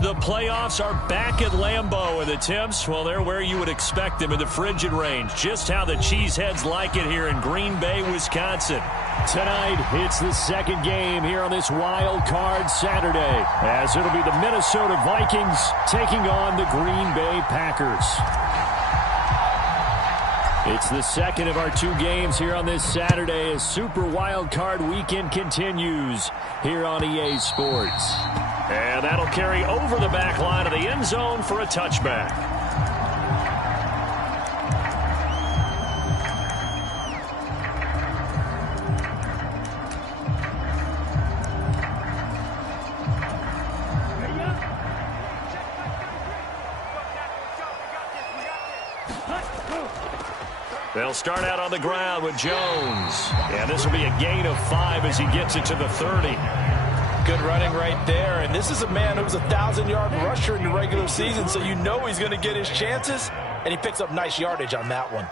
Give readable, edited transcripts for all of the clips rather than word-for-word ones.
The playoffs are back at Lambeau, and the temps, well, they're where you would expect them in the frigid range. Just how the Cheeseheads like it here in Green Bay, Wisconsin. Tonight, it's the second game here on this wild card Saturday, as it'll be the Minnesota Vikings taking on the Green Bay Packers. It's the second of our two games here on this Saturday as Super Wild Card Weekend continues here on EA Sports. And that'll carry over the back line of the end zone for a touchback. They'll start out on the ground with Jones. And this will be a gain of 5 as he gets it to the 30. Good running right there. And this is a man who was a 1,000-yard rusher in the regular season, so you know he's going to get his chances. And he picks up nice yardage on that one.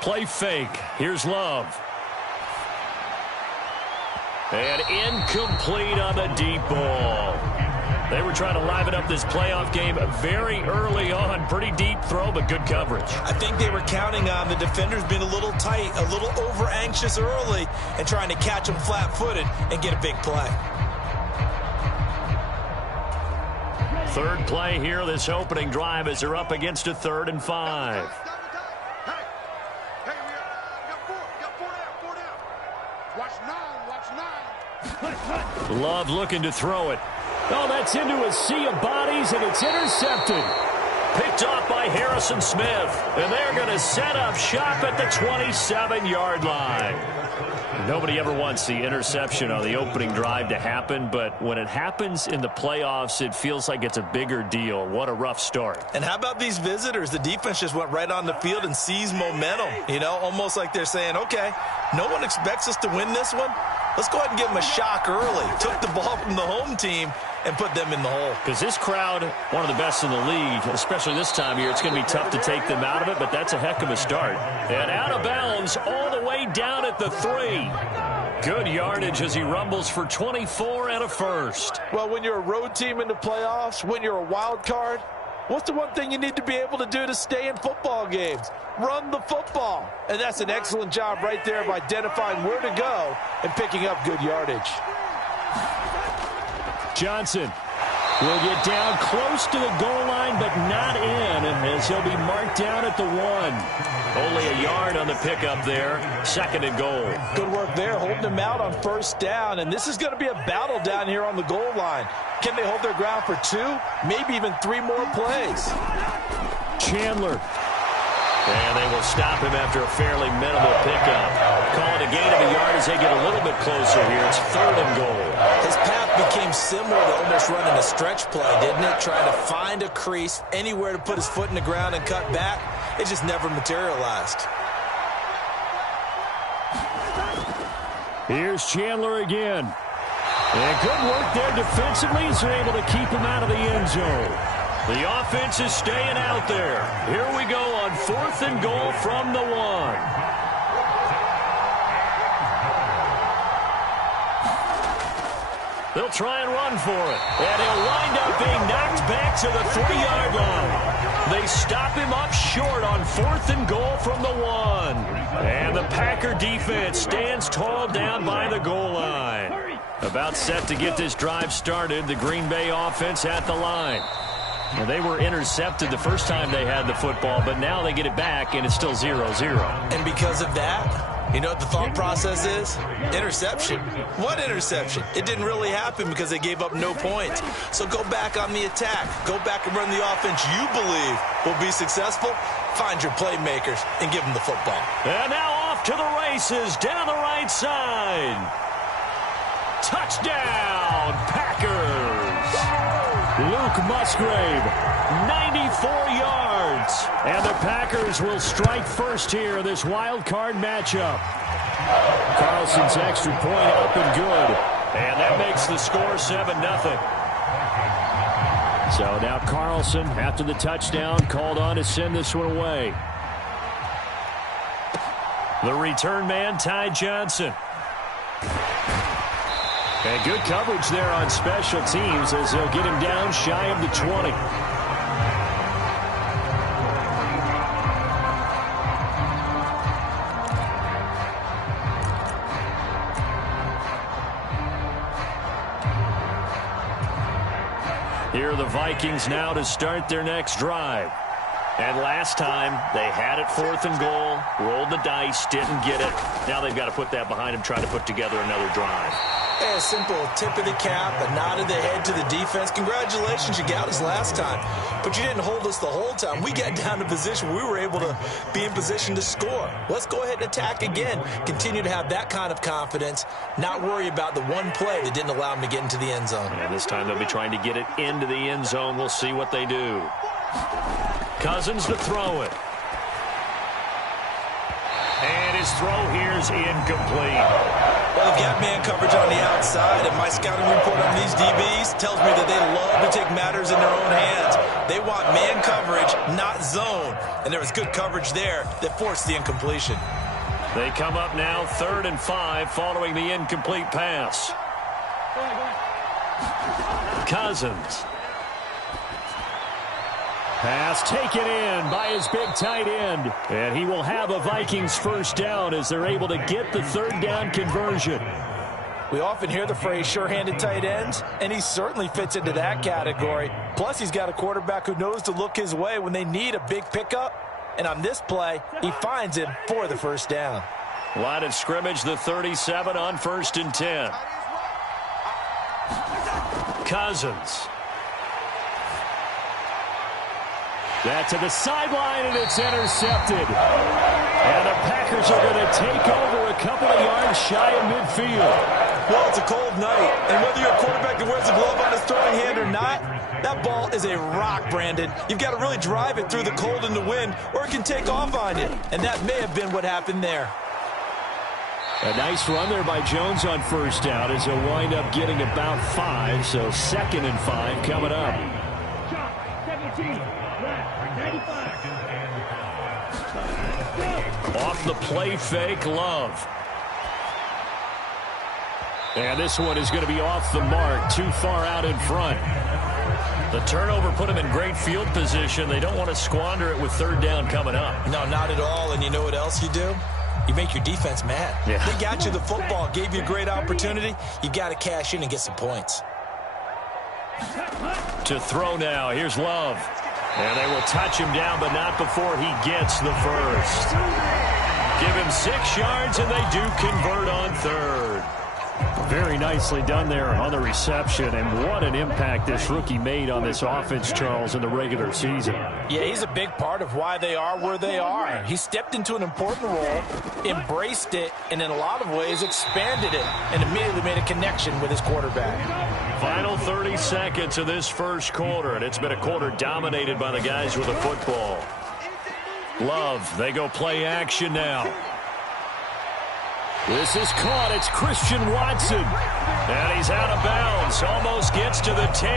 Play fake. Here's Love. And incomplete on the deep ball. They were trying to liven up this playoff game very early on. Pretty deep throw, but good coverage. I think they were counting on the defenders being a little tight, a little over-anxious early, and trying to catch them flat-footed and get a big play. Third play here, this opening drive, as they're up against a 3rd and 5. Love looking to throw it. Oh, that's into a sea of bodies, and it's intercepted. Picked off by Harrison Smith. And they're going to set up shop at the 27-yard line. Nobody ever wants the interception on the opening drive to happen, but when it happens in the playoffs, it feels like it's a bigger deal. What a rough start. And how about these visitors? The defense just went right on the field and seized momentum. You know, almost like they're saying, okay, no one expects us to win this one. Let's go ahead and give them a shock early. Took the ball from the home team and put them in the hole. Because this crowd, one of the best in the league, especially this time of year, it's going to be tough to take them out of it, but that's a heck of a start. And out of bounds all the way down at the 3. Good yardage as he rumbles for 24 and a first. Well, when you're a road team in the playoffs, when you're a wild card, what's the one thing you need to be able to do to stay in football games? Run the football. And that's an excellent job right there of identifying where to go and picking up good yardage. Johnson will get down close to the goal line, but not in, as he'll be marked down at the 1. Only a yard on the pickup there. 2nd and goal. Good work there, holding him out on first down. And this is going to be a battle down here on the goal line. Can they hold their ground for 2, maybe even 3 more plays? Chandler. And they will stop him after a fairly minimal pickup. Call it a gain of a yard as they get a little bit closer here. It's 3rd and goal. His path became similar to almost running a stretch play, didn't it? Trying to find a crease, anywhere to put his foot in the ground and cut back. It just never materialized. Here's Chandler again. And good work there defensively as they're able to keep him out of the end zone. The offense is staying out there. Here we go on 4th and goal from the 1. They'll try and run for it. And he'll wind up being knocked back to the 3-yard line. They stop him up short on 4th and goal from the 1. And the Packer defense stands tall down by the goal line. About set to get this drive started. The Green Bay offense at the line. Well, they were intercepted the first time they had the football, but now they get it back, and it's still 0-0. And because of that, you know what the thought process is? Interception. What interception? It didn't really happen because they gave up no points. So go back on the attack. Go back and run the offense you believe will be successful. Find your playmakers and give them the football. And now off to the races down the right side. Touchdown, Packers. Luke Musgrave, 94 yards. And the Packers will strike first here in this wild card matchup. Carlson's extra point up and good. And that makes the score 7-0. So now Carlson, after the touchdown, called on to send this one away. The return man, Ty Johnson. And good coverage there on special teams as they'll get him down shy of the 20. Here are the Vikings now to start their next drive. And last time, they had it 4th and goal, rolled the dice, didn't get it. Now they've got to put that behind them, try to put together another drive. A simple tip of the cap, a nod of the head to the defense. Congratulations, you got us last time. But you didn't hold us the whole time. We got down to position where we were able to be in position to score. Let's go ahead and attack again. Continue to have that kind of confidence, not worry about the one play that didn't allow them to get into the end zone. And this time they'll be trying to get it into the end zone. We'll see what they do. Cousins to throw it. And his throw here is incomplete. Well, they've got man coverage on the outside, and my scouting report on these DBs tells me that they love to take matters in their own hands. They want man coverage, not zone. And there was good coverage there that forced the incompletion. They come up now 3rd and 5 following the incomplete pass. Cousins. Pass taken in by his big tight end. And he will have a Vikings first down as they're able to get the 3rd down conversion. We often hear the phrase sure-handed tight ends, and he certainly fits into that category. Plus, he's got a quarterback who knows to look his way when they need a big pickup. And on this play, he finds him for the first down. Line of scrimmage, the 37 on 1st and 10. Cousins. That to the sideline, and it's intercepted. And the Packers are going to take over a couple of yards shy of midfield. Well, it's a cold night, and whether you're a quarterback that wears a glove on his throwing hand or not, that ball is a rock, Brandon. You've got to really drive it through the cold and the wind, or it can take off on you. And that may have been what happened there. A nice run there by Jones on first down as he'll wind up getting about 5, so 2nd and 5 coming up. Off the play fake, Love. And this one is going to be off the mark, too far out in front. The turnover put him in great field position. They don't want to squander it with 3rd down coming up. No, not at all. And you know what else you do? You make your defense mad. Yeah. They got you the football, gave you a great opportunity. You got to cash in and get some points. To throw now. Here's Love. And they will touch him down, but not before he gets the first. Give him 6 yards, and they do convert on 3rd. Very nicely done there on the reception, and what an impact this rookie made on this offense, Charles, in the regular season. Yeah, he's a big part of why they are where they are. He stepped into an important role, embraced it, and in a lot of ways expanded it, and immediately made a connection with his quarterback. Final 30 seconds of this first quarter, and it's been a quarter dominated by the guys with the football. Love, they go play action now. This is caught. It's Christian Watson. And he's out of bounds. Almost gets to the 10.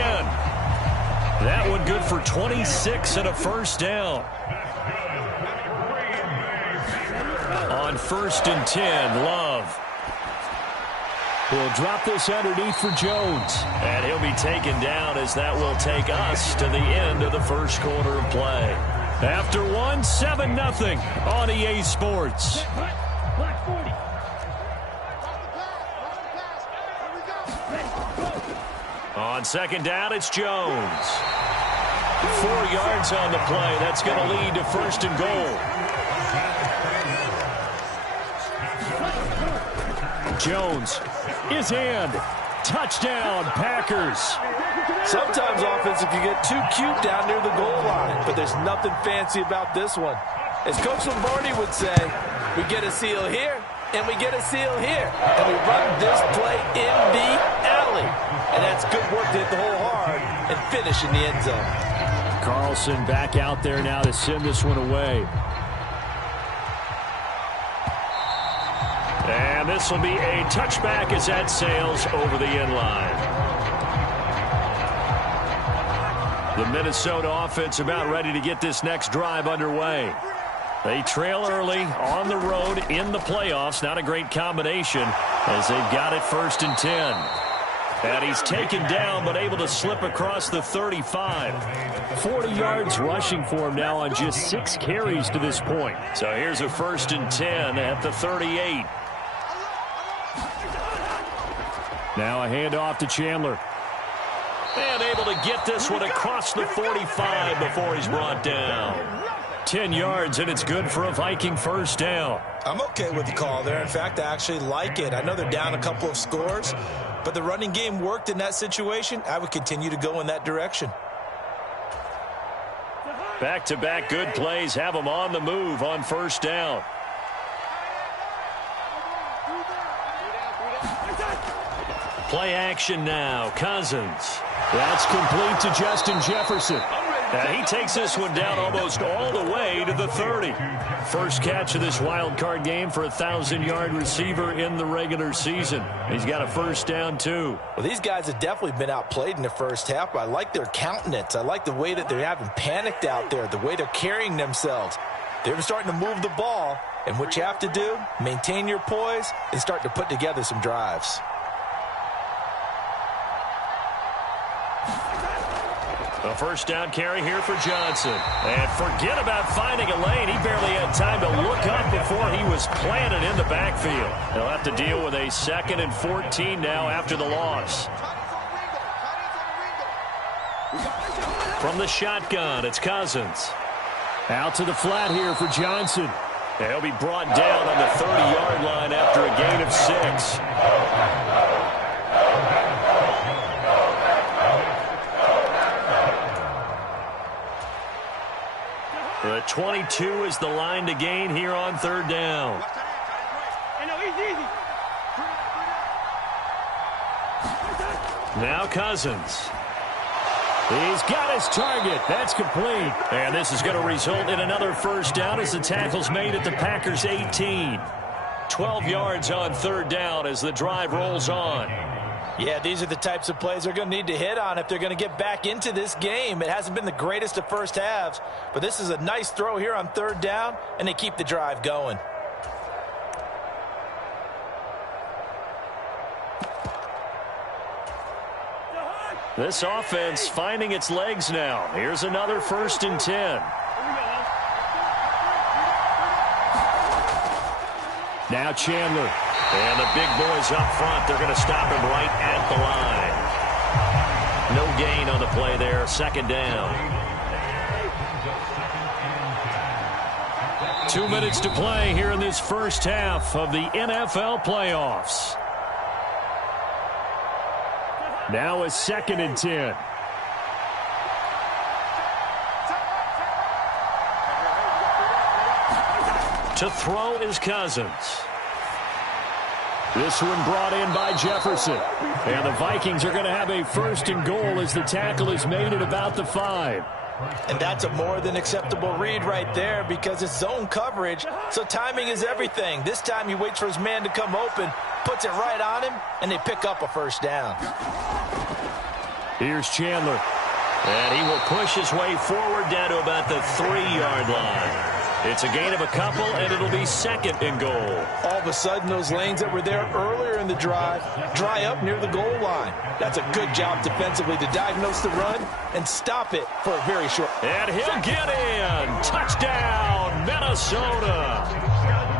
That one good for 26 and a first down. On 1st and 10, Love. We'll drop this underneath for Jones. And he'll be taken down as that will take us to the end of the first quarter of play. After one, 7-0 on EA Sports. On 2nd down, it's Jones. 4 yards on the play. That's going to lead to 1st and goal. Jones is in. Touchdown, Packers. Sometimes offense, if you get too cute down near the goal line, but there's nothing fancy about this one. As Coach Lombardi would say, we get a seal here, and we get a seal here. And we run this play in the alley. And that's good work to hit the hole hard and finish in the end zone. Carlson back out there now to send this one away. And this will be a touchback as that sails over the end line. The Minnesota offense about ready to get this next drive underway. They trail early on the road in the playoffs. Not a great combination as they've got it 1st and 10. And he's taken down, but able to slip across the 35. 40 yards rushing for him now on just 6 carries to this point. So here's a 1st and 10 at the 38. Now a handoff to Chandler. And able to get this one across the 45 before he's brought down. 10 yards, and it's good for a Viking 1st down. I'm okay with the call there. In fact, I actually like it. I know they're down a couple of scores, but the running game worked in that situation. I would continue to go in that direction. Back-to-back good plays have them on the move on 1st down. Play action now. Cousins. That's complete to Justin Jefferson. He takes this one down almost all the way to the 30. First catch of this wild card game for a 1,000-yard receiver in the regular season. He's got a 1st down, too. Well, these guys have definitely been outplayed in the first half. I like their countenance. I like the way that they haven't panicked out there, the way they're carrying themselves. They're starting to move the ball, and what you have to do, maintain your poise and start to put together some drives. A 1st down carry here for Johnson. And forget about finding a lane. He barely had time to look up before he was planted in the backfield. They'll have to deal with a 2nd and 14 now after the loss. From the shotgun, it's Cousins. Out to the flat here for Johnson. And he'll be brought down on the 30-yard line after a gain of 6. The 22 is the line to gain here on 3rd down. Now Cousins. He's got his target. That's complete. And this is going to result in another 1st down as the tackle's made at the Packers' 18. 12 yards on 3rd down as the drive rolls on. Yeah, these are the types of plays they're going to need to hit on if they're going to get back into this game. It hasn't been the greatest of first halves, but this is a nice throw here on 3rd down, and they keep the drive going. This offense finding its legs now. Here's another 1st and 10. Now Chandler. And the big boys up front, they're going to stop him right at the line. No gain on the play there, 2nd down. 2 minutes to play here in this first half of the NFL playoffs. Now a 2nd and 10. To throw is Cousins. This one brought in by Jefferson. And the Vikings are going to have a 1st and goal as the tackle is made at about the 5. And that's a more than acceptable read right there because it's zone coverage, so timing is everything. This time he waits for his man to come open, puts it right on him, and they pick up a 1st down. Here's Chandler. And he will push his way forward down to about the 3-yard line. It's a gain of a couple, and it'll be 2nd and goal. All of a sudden, those lanes that were there earlier in the drive dry up near the goal line. That's a good job defensively to diagnose the run and stop it for a very short. And he'll get in. Touchdown, Minnesota.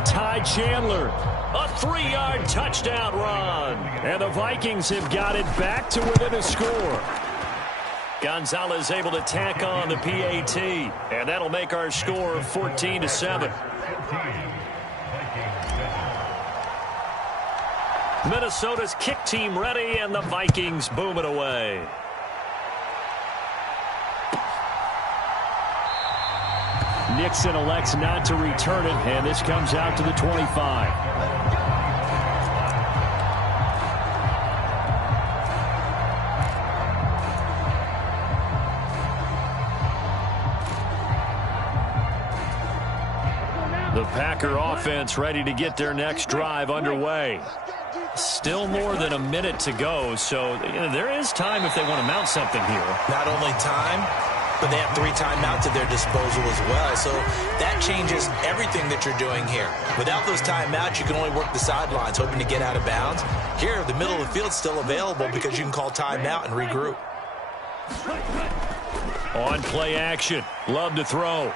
Ty Chandler. A 3-yard touchdown run. And the Vikings have got it back to within a score. Gonzalez able to tack on the PAT, and that'll make our score 14-7. Minnesota's kick team ready, and the Vikings boom it away. Nixon elects not to return it, and this comes out to the 25. The Packer offense ready to get their next drive underway. Still more than a minute to go, so there is time if they want to mount something here. Not only time, but they have 3 timeouts at their disposal as well. So that changes everything that you're doing here. Without those timeouts, you can only work the sidelines, hoping to get out of bounds. Here, the middle of the field's still available because you can call timeout and regroup. On play action, Love to throw.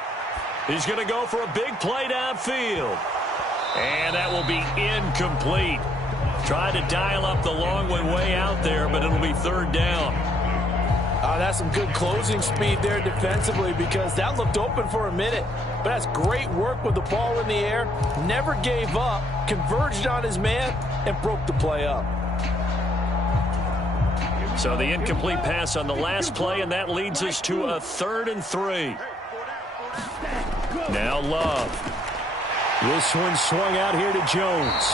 He's going to go for a big play downfield. And that will be incomplete. Tried to dial up the long way out there, but it'll be 3rd down. That's some good closing speed there defensively, because that looked open for a minute. But that's great work with the ball in the air. Never gave up, converged on his man, and broke the play up. So the incomplete pass on the last play, and that leads us to a 3rd and 3. Now Love. This one swung out here to Jones.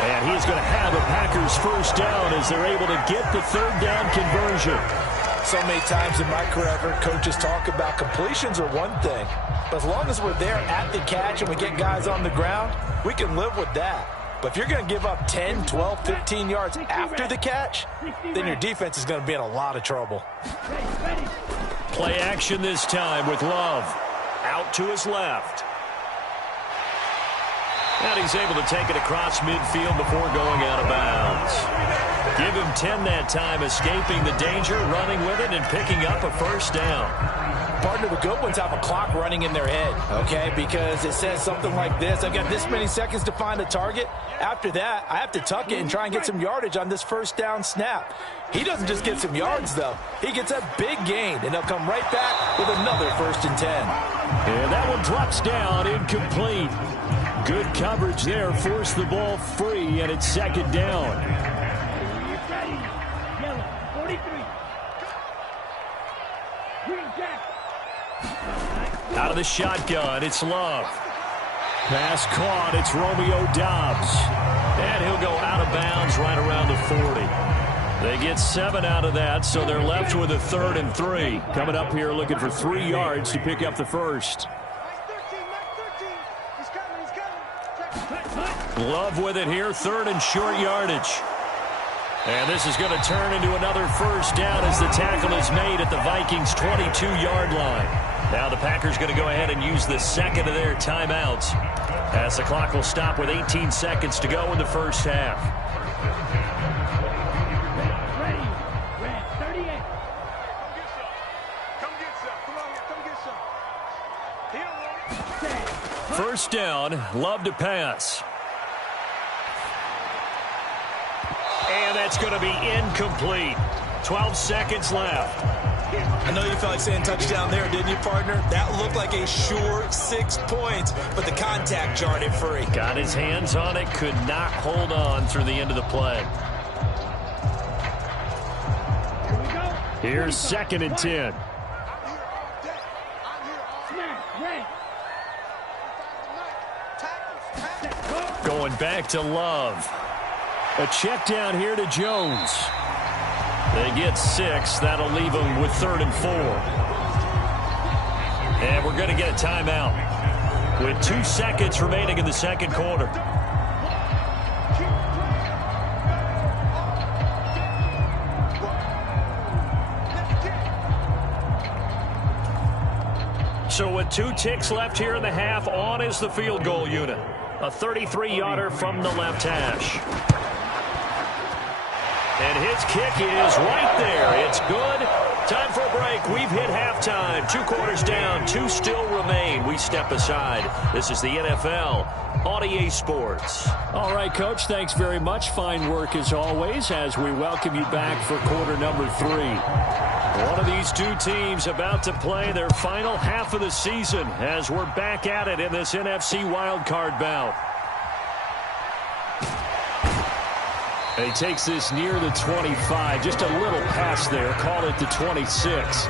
And he's going to have a Packers 1st down as they're able to get the 3rd down conversion. So many times in my career, I've heard coaches talk about completions are one thing. But as long as we're there at the catch and we get guys on the ground, we can live with that. But if you're going to give up 10, 12, 15 yards after the catch, then your defense is going to be in a lot of trouble. Play action this time with Love. Out to his left. And he's able to take it across midfield before going out of bounds. Give him 10 that time, escaping the danger, running with it, and picking up a 1st down. Partner, the good ones have a clock running in their head, okay? Because it says something like this: I've got this many seconds to find a target. After that, I have to tuck it and try and get some yardage on this 1st down snap. He doesn't just get some yards, though. He gets a big gain, and he'll come right back with another 1st and 10. And that one drops down, incomplete. Good coverage there, forced the ball free, and it's 2nd down. Out of the shotgun, it's Love. Pass caught, it's Romeo Doubs. And he'll go out of bounds right around the 40. They get 7 out of that, so they're left with a 3rd and 3. Coming up here looking for 3 yards to pick up the 1st. Love with it here, 3rd and short yardage. And this is going to turn into another 1st down as the tackle is made at the Vikings' 22-yard line. Now the Packers going to go ahead and use the 2nd of their timeouts, as the clock will stop with 18 seconds to go in the 1st half. First down, Love to pass. And that's going to be incomplete. 12 seconds left. I know you felt like saying touchdown there, didn't you, partner? That looked like a sure 6 points, but the contact jarred it free. Got his hands on it, could not hold on through the end of the play. Here's 2nd and 10. Going back to Love. A check down here to Jones. They get 6. That'll leave them with 3rd and 4. And we're going to get a timeout with 2 seconds remaining in the 2nd quarter. So with 2 ticks left here in the half, on is the field goal unit. A 33-yarder from the left hash. And his kick is right there. It's good. Time for a break. We've hit halftime. 2 quarters down. 2 still remain. We step aside. This is the NFL on EA Sports. All right, Coach, thanks very much. Fine work as always as we welcome you back for quarter number 3. One of these 2 teams about to play their final half of the season as we're back at it in this NFC wildcard bout. He takes this near the 25, just a little pass there, call it the 26.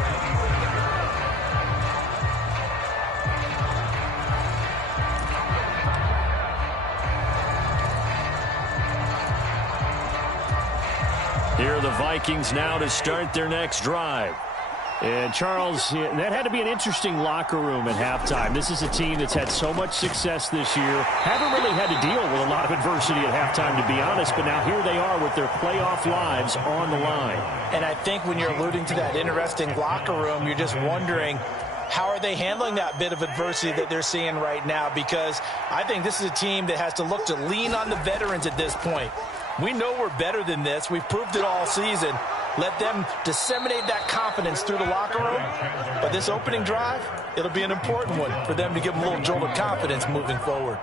Here are the Vikings now to start their next drive. And, Charles, that had to be an interesting locker room at halftime. This is a team that's had so much success this year. Haven't really had to deal with a lot of adversity at halftime, to be honest. But now here they are with their playoff lives on the line. And I think when you're alluding to that interesting locker room, you're just wondering, how are they handling that bit of adversity that they're seeing right now? Because I think this is a team that has to look to lean on the veterans at this point. We know we're better than this. We've proved it all season. Let them disseminate that confidence through the locker room. But this opening drive, it'll be an important one for them to give them a little jolt of confidence moving forward.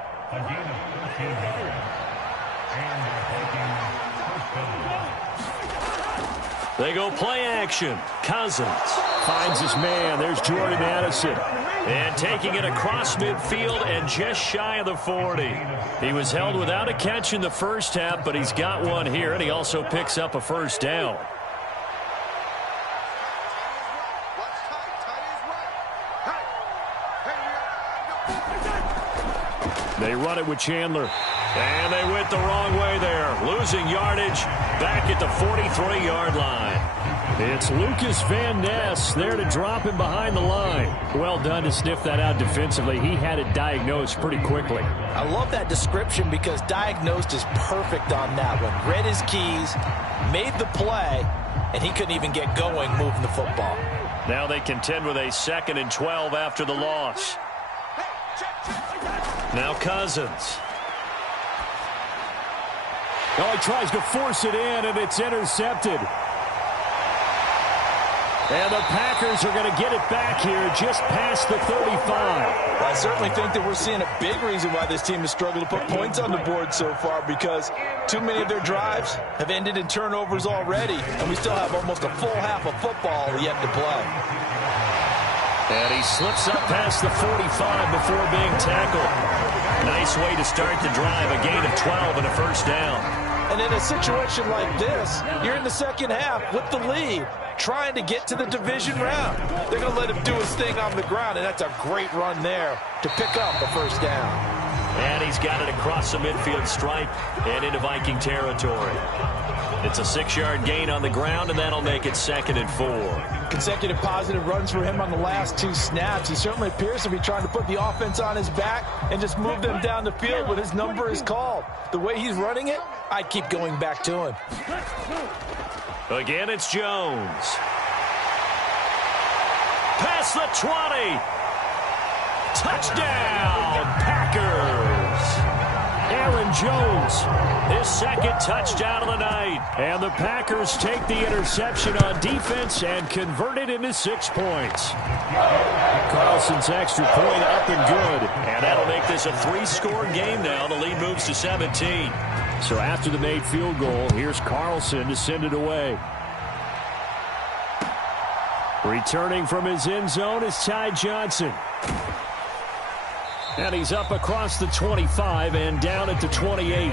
They go play action. Cousins finds his man. There's Jordan Addison. And taking it across midfield and just shy of the 40. He was held without a catch in the first half, but he's got one here, and he also picks up a first down. They run it with Chandler. And they went the wrong way there. Losing yardage back at the 43-yard line. It's Lucas Van Ness there to him behind the line. Well done to sniff that out defensively. He had it diagnosed pretty quickly. I love that description because diagnosed is perfect on that one. Read his keys, made the play, and he couldn't even get going moving the football. Now they contend with a 2nd and 12 after the loss. Now Cousins. Oh, he tries to force it in, and it's intercepted. And the Packers are going to get it back here just past the 35. Well, I certainly think that we're seeing a big reason why this team has struggled to put points on the board so far, because too many of their drives have ended in turnovers already, and we still have almost a full half of football yet to play. And he slips up past the 45 before being tackled. Nice way to start the drive, a gain of 12 and a first down. And in a situation like this, you're in the second half with the lead, trying to get to the division round. They're going to let him do his thing on the ground, and that's a great run there to pick up a first down. And he's got it across the midfield stripe and into Viking territory. It's a 6-yard gain on the ground, and that'll make it 2nd and 4. Consecutive positive runs for him on the last 2 snaps. He certainly appears to be trying to put the offense on his back and just move them down the field when his number is called. The way he's running it, I'd keep going back to him. Again, it's Jones. Past the 20. Touchdown, Packers. Aaron Jones, his 2nd touchdown of the night. And the Packers take the interception on defense and convert it into 6 points. Carlson's extra point up and good. And that'll make this a 3-score game now. The lead moves to 17. So after the made field goal, here's Carlson to send it away. Returning from his end zone is Ty Johnson. And he's up across the 25 and down at the 28.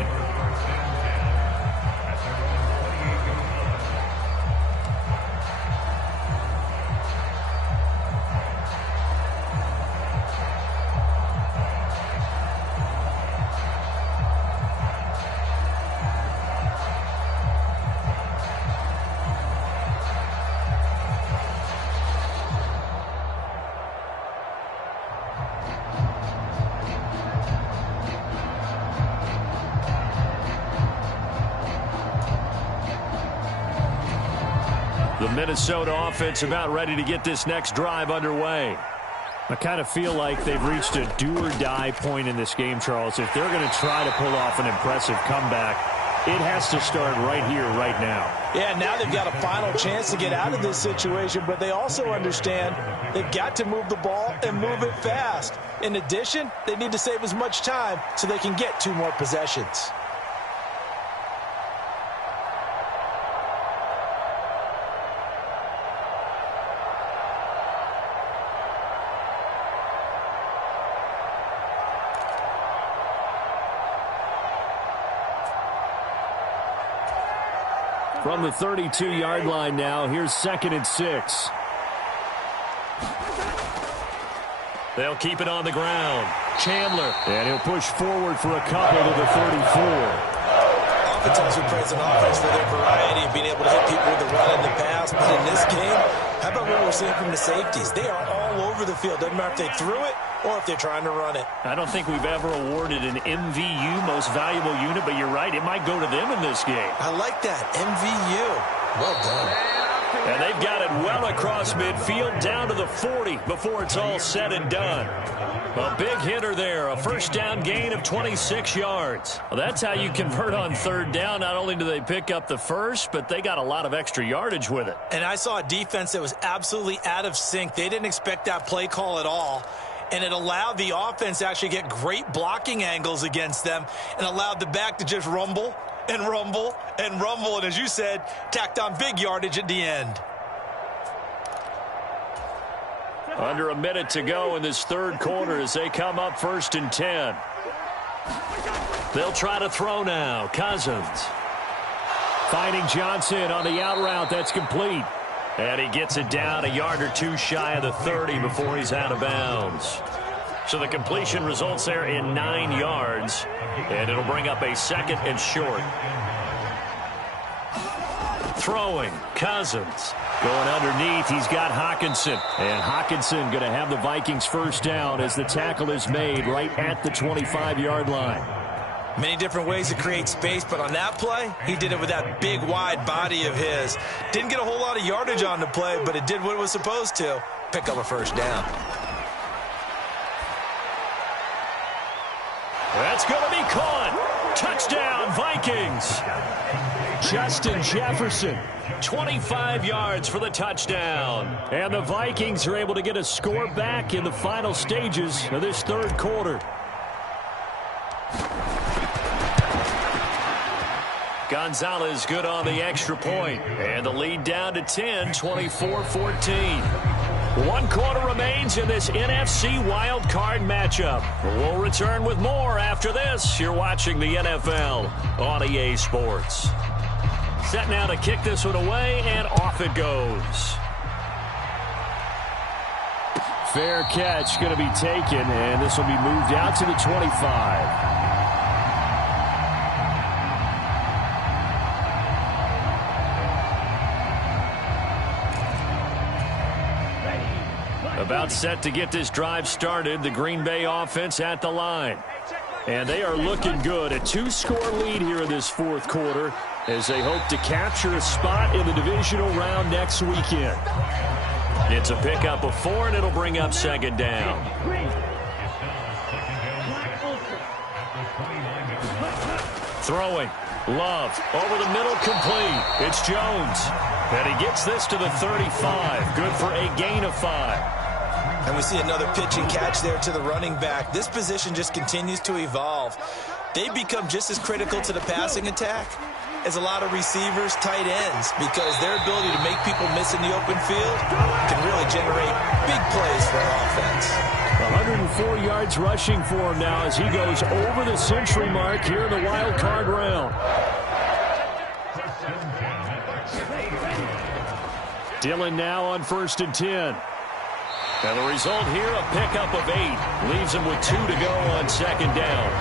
The Minnesota offense about ready to get this next drive underway. I kind of feel like they've reached a do-or-die point in this game, Charles. If they're going to try to pull off an impressive comeback, it has to start right here, right now. Yeah, now they've got a final chance to get out of this situation, but they also understand they've got to move the ball and move it fast. In addition, they need to save as much time so they can get 2 more possessions. From the 32-yard line now, here's 2nd and 6. They'll keep it on the ground. Chandler. And he'll push forward for a couple to the 34. Oftentimes we praise an offense for their variety of being able to hit people with the run and the pass, but in this game, how about what we're seeing from the safeties? They are all over the field. Doesn't matter if they threw it or if they're trying to run it. I don't think we've ever awarded an MVU, most valuable unit, but you're right, it might go to them in this game. I like that, MVU. Well done. And they've got it well across midfield down to the 40 before it's all said and done. A big hitter there, a first down gain of 26 yards. Well, that's how you convert on third down. Not only do they pick up the first, but they got a lot of extra yardage with it. And I saw a defense that was absolutely out of sync. They didn't expect that play call at all. And it allowed the offense to actually get great blocking angles against them and allowed the back to just rumble and rumble and rumble. And as you said, tacked on big yardage at the end. Under a minute to go in this third quarter as they come up 1st and 10. They'll try to throw now. Cousins. Finding Johnson on the out route. That's complete. And he gets it down a yard or two shy of the 30 before he's out of bounds. So the completion results there in 9 yards. And it'll bring up a 2nd and short. Throwing. Cousins. Going underneath, he's got Hawkinson. And Hawkinson going to have the Vikings first down as the tackle is made right at the 25-yard line. Many different ways to create space, but on that play, he did it with that big, wide body of his. Didn't get a whole lot of yardage on the play, but it did what it was supposed to. Pick up a first down. That's going to be caught. Touchdown, Vikings. Justin Jefferson. 25 yards for the touchdown. And the Vikings are able to get a score back in the final stages of this third quarter. Gonzalez good on the extra point. And the lead down to 10, 24-14. 1 quarter remains in this NFC wild card matchup. We'll return with more after this. You're watching the NFL on EA Sports. Set now to kick this one away, and off it goes. Fair catch going to be taken, and this will be moved out to the 25. About set to get this drive started, the Green Bay offense at the line. And they are looking good. A 2-score lead here in this fourth quarter as they hope to capture a spot in the divisional round next weekend. It's a pickup of 4, and it'll bring up 2nd down. Throwing. Love. Over the middle, complete. It's Jones. And he gets this to the 35. Good for a gain of 5. And we see another pitch and catch there to the running back. This position just continues to evolve. They become just as critical to the passing attack as a lot of receivers, tight ends, because their ability to make people miss in the open field can really generate big plays for our offense. 104 yards rushing for him now as he goes over the century mark here in the wild card round. Dillon now on 1st and 10. And the result here, a pickup of 8. Leaves him with 2 to go on 2nd down.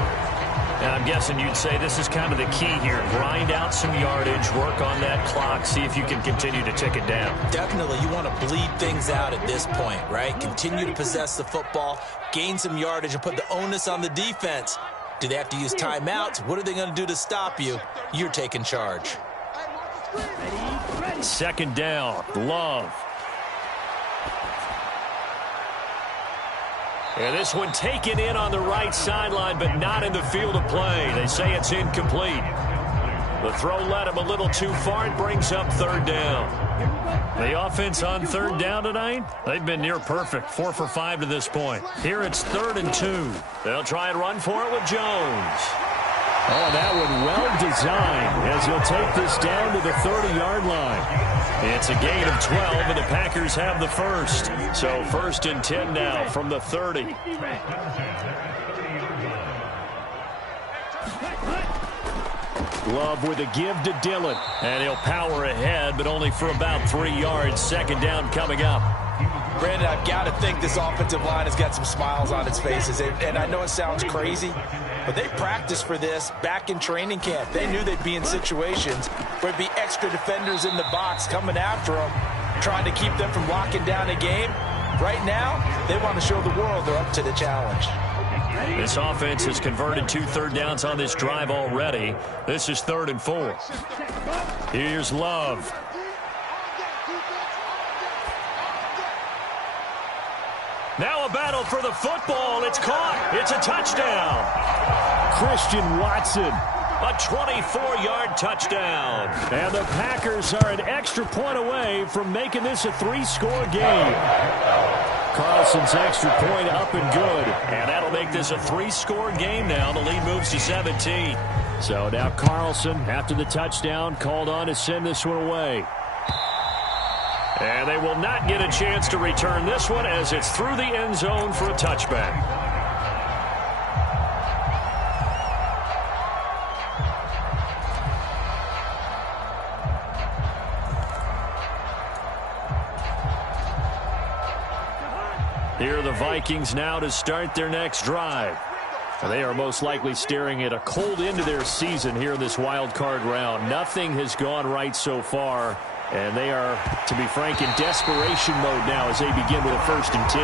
And I'm guessing you'd say this is kind of the key here. Grind out some yardage, work on that clock, see if you can continue to tick it down. Definitely. You want to bleed things out at this point, right? Continue to possess the football, gain some yardage, and put the onus on the defense. Do they have to use timeouts? What are they going to do to stop you? You're taking charge. 2nd down. Love. And this one taken in on the right sideline, but not in the field of play. They say it's incomplete. The throw led him a little too far. It brings up 3rd down. The offense on 3rd down tonight, they've been near perfect. 4 for 5 to this point. Here it's 3rd and 2. They'll try and run for it with Jones. Oh, that one well designed as he'll take this down to the 30-yard line. It's a gain of 12, and the Packers have the first. So 1st and 10 now from the 30. Love with a give to Dillon. And he'll power ahead, but only for about 3 yards. 2nd down coming up. Brandon, I've got to think this offensive line has got some smiles on its faces. And I know it sounds crazy, But they practiced for this back in training camp. They knew they'd be in situations where there'd be extra defenders in the box coming after them, trying to keep them from locking down a game. Right now, they want to show the world they're up to the challenge. This offense has converted 2 third downs on this drive already. This is 3rd and 4. Here's Love. Now a battle for the football. It's caught. It's a touchdown. Christian Watson. A 24-yard touchdown. And the Packers are an extra point away from making this a 3-score game. Carlson's extra point up and good. And that'll make this a 3-score game now. The lead moves to 17. So now Carlson, after the touchdown, called on to send this one away. And they will not get a chance to return this one as it's through the end zone for a touchback. Here are the Vikings now to start their next drive. They are most likely staring at a cold end to their season here in this wild card round. Nothing has gone right so far, and they are, to be frank, in desperation mode now as they begin with a 1st and 10.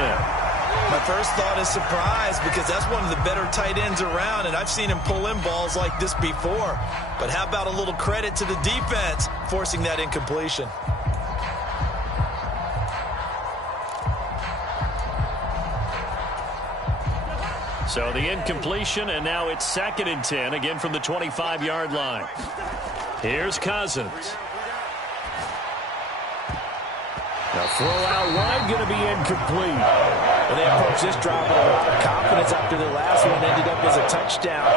My first thought is surprise, because that's one of the better tight ends around, and I've seen him pull in balls like this before. But how about a little credit to the defense forcing that incompletion? So the incompletion, and now it's 2nd and 10, again from the 25-yard line. Here's Cousins. The throw out wide going to be incomplete. Well, they approach this drive with a lot of confidence after their last one ended up as a touchdown.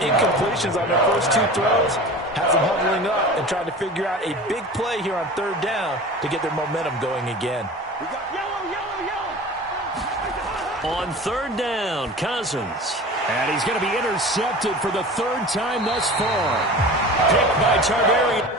The incompletions on their first 2 throws has them huddling up and trying to figure out a big play here on 3rd down to get their momentum going again. On 3rd down, Cousins. And he's going to be intercepted for the 3rd time thus far. Picked by Tarvarian.